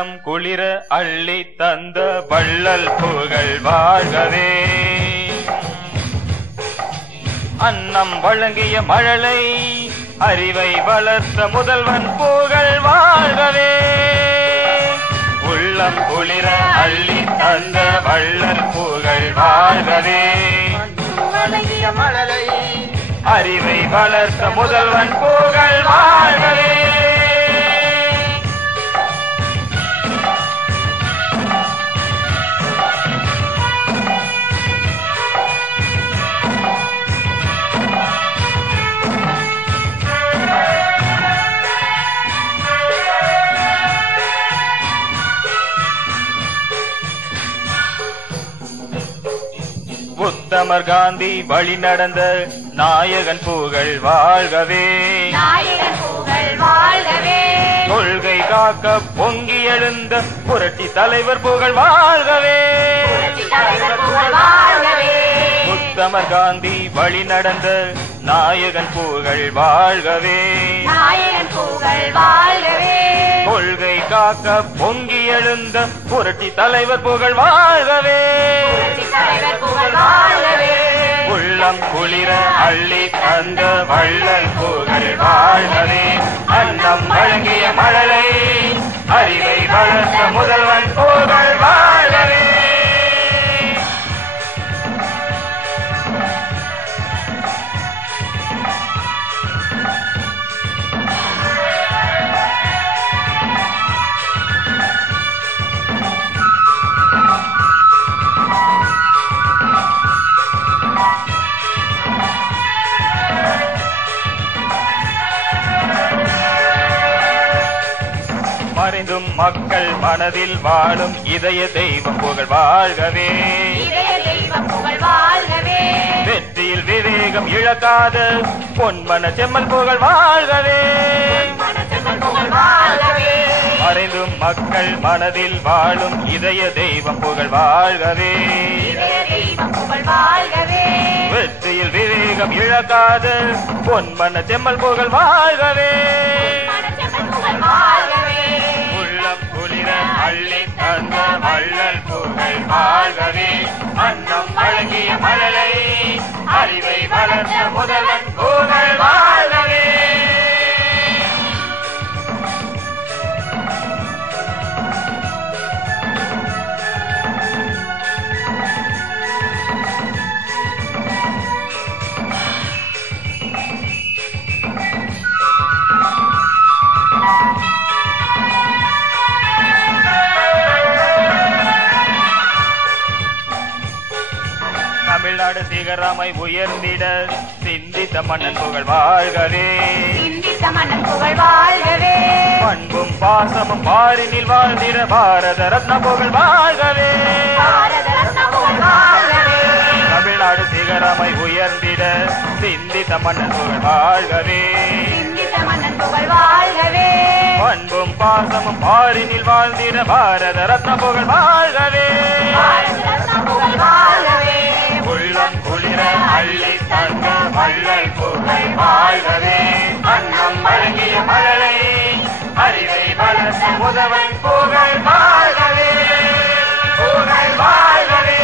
உள்ளம் குளிர அள்ளி தந்த வள்ளல் புகழ் வாழ்கவே. அன்னம் வழங்கிய மழலை அறிவை வளர்த்த முதல்வன் புகழ் வாழ்கவே. உள்ளம் குளிர அள்ளி தந்த வள்ளல் புகழ் வாழ்கவே. வழங்கிய மழலை அறிவை வளர்த்த முதல்வன் புகழ் வாழ்கவே. உத்தமர் காந்தி வழி நடந்த நாயகன் புகழ் வாழ்கவே. நாயகன் புகழ் வாழ்கவே. கொள்கை காக்க பொங்கி எழுந்த புரட்சி தலைவர் புகழ் வாழ்கவே. புரட்சி தலைவர் புகழ் வாழ்கவே. உத்தமர் காந்தி வழி நடந்த நாயகன் புகழ் வாழ்கவே. நாயகன் புகழ் வாழ்கவே. கொள்கை காக்க பொங்கி எழுந்த புரட்சி தலைவர் புகழ் வாழ்கவே. புரட்சி தலைவர் புகழ் வாழ்கவே. உள்ளம் குளிர அள்ளி தந்த வள்ளல் புகழ் வாழ்கவே. அன்னம் வழங்கிய மழலை அறிவை வளர்த்த முதல்வன் புகழ் வாழ்கவே. மறைந்தும் மக்கள் மனதில் வாழும் இதய தெய்வம் புகழ் வாழ்கவே. இதய தெய்வம் புகழ் வாழ்கவே. வெற்றியில் விவேகம் இழக்காத பொன்மன செம்மல் புகழ் வாழ்கவே. மனச்செம்மல் புகழ் வாழ்கவே. மறைந்தும் மக்கள் மனதில் வாழும் இதய தெய்வம் புகழ் வாழ்கவே. இதய தெய்வம் புகழ் வாழ்கவே. வெற்றியில் விவேகம் இழக்காத பொன்மன செம்மல் புகழ் வாழ்கவே. மனச்செம்மல் புகழ் வாழ்கவே. உள்ளம் குளிர அள்ளி தந்த வள்ளல் புகழ் வாழ்கவே. அன்னம் வழங்கிய மழலை அறிவை வளர்த்த முதல்வன் புகழ் வாழ்கவே. தமிழ்நாடு சிகரமை உயர்ந்திட சிந்தித்த மன்னன் புகழ் வாழ்கவே. சிந்தித்த மன்னன் புகழ் வாழ்கவே. பண்பும் பாசமும் பாரினில் வாழ்ந்திட பாரத ரத்ன புகழ் வாழ்கவே. பாரத ரத்ன புகழ் வாழ்கவே. தமிழ்நாடு சிகரமை உயர்ந்திட சிந்தித்த மன்னன் புகழ் வாழ்கவே. சிந்தித்த மன்னன் புகழ் வாழ்கவே. பண்பும் பாசமும் பாரினில் வாழ்ந்திட பாரத ரத்ன புகழ் வாழ்கவே. பாரத ரத்ன புகழ் வாழ்கவே. உள்ளம் குளிர அள்ளி தந்த வள்ளல் புகழ் வாழ்கவே. அன்னம் வழங்கிய மழலை அறிவை வளர்த்த முதல்வன் புகழ் வாழ்கவே. புகழ் வாழ்கவே.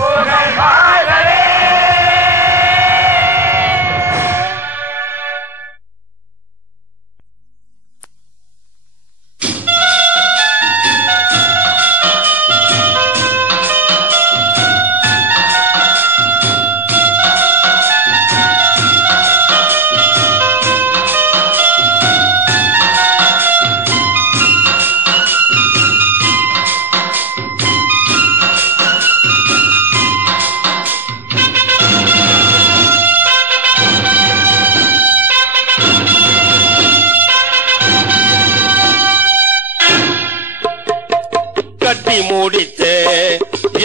புகழ் வாழ்கவே. முடித்த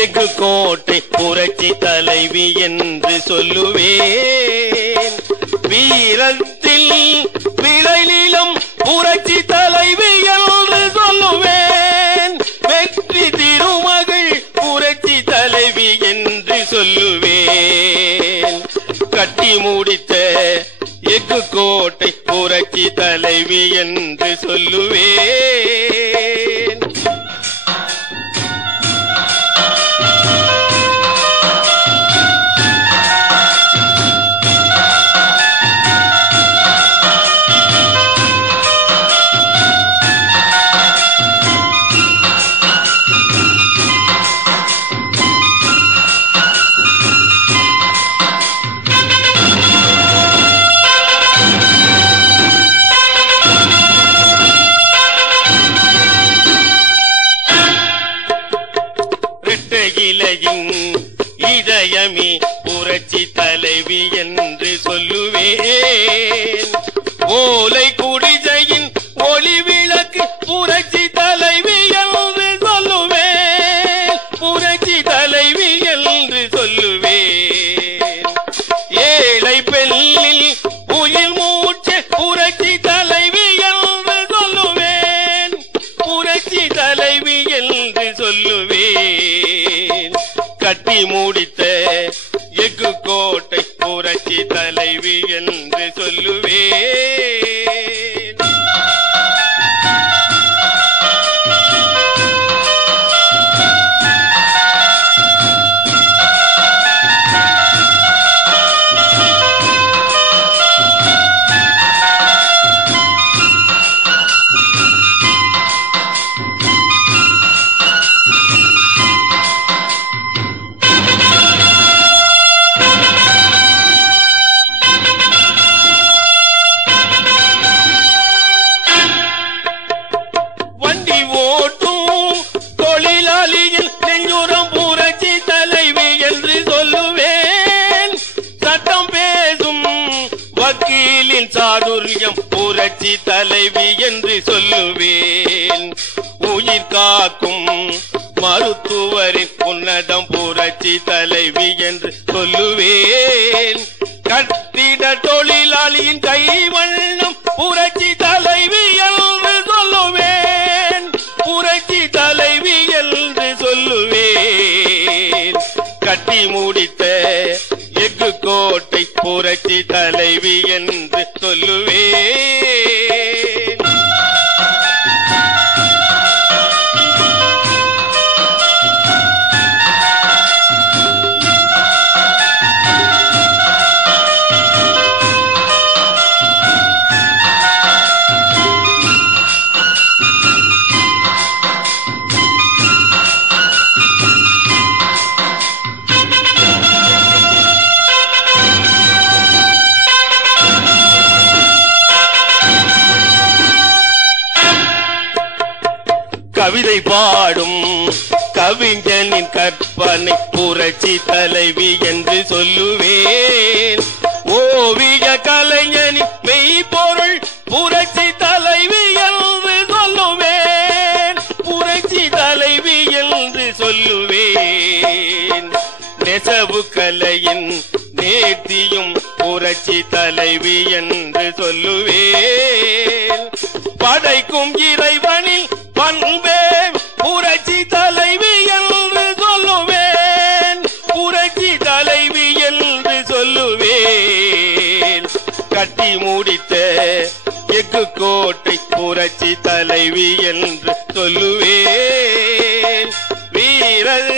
எஃகு கோட்டை புரட்சி தலைவி என்று சொல்லுவேன். வீரத்தில் விளைநிலம் புரட்சி தலைவி என்று சொல்லுவேன். வெற்றி திருமகள் புரட்சி தலைவி என்று சொல்லுவேன். கட்டி முடித்த எஃகு கோட்டை புரட்சி தலைவி என்று சொல்லுவேன். கலைஞனி புரட்சி தலைவி என்று சொல்லுவேன். ஓலை குடிசையின் ஒளி விளக்கு புரட்சி தலைவி என்று சொல்லுவேன். புரட்சி தலைவி என்று சொல்லுவேன். ஏழை பெண்ணில் உயிர் மூச்சு புரட்சி தலைவி என்று சொல்லுவேன். புரட்சி தலைவி என்று சொல்லுவேன். கட்டி மூடித்த எஃகு கோட்டை புரட்சி தலைவி என்று சொல்லுவேன். சாதுரியம் புரட்சி தலைவி என்று சொல்லுவேன். உயிர் காக்கும் மருத்துவரின் உன்னதம் புரட்சி தலைவி என்று சொல்லுவேன். கட்டிட தொழிலாளியின் கைவண்ணம் புரட்சி தலைவி என்று சொல்லுவேன். புரட்சி தலைவி என்று சொல்லுவேன். கட்டி முடித்த எஃகு கோட்டை புரட்சி தலைவி என்று சொல்லுவேன். கவிதை பாடும் கவிஞனின் கற்பனை புரட்சி தலைவி என்று சொல்லுவேன். ஓவிய கலைஞனின் மெய்ப்பொருள் புரட்சி தலைவி என்று சொல்லுவேன். புரட்சி தலைவி என்று சொல்லுவேன். நெசவு கலையின் நேர்த்தியும் புரட்சி தலைவி என்று சொல்லுவேன். படைக்கும் இறைவனில் பண்பே புரட்சி தலைவி என்று சொல்லுவேன். புரட்சி தலைவி என்று சொல்லுவேன். கட்டி முடித்த எஃகு கோட்டை புரட்சி தலைவி என்று சொல்லுவேன். வீரர்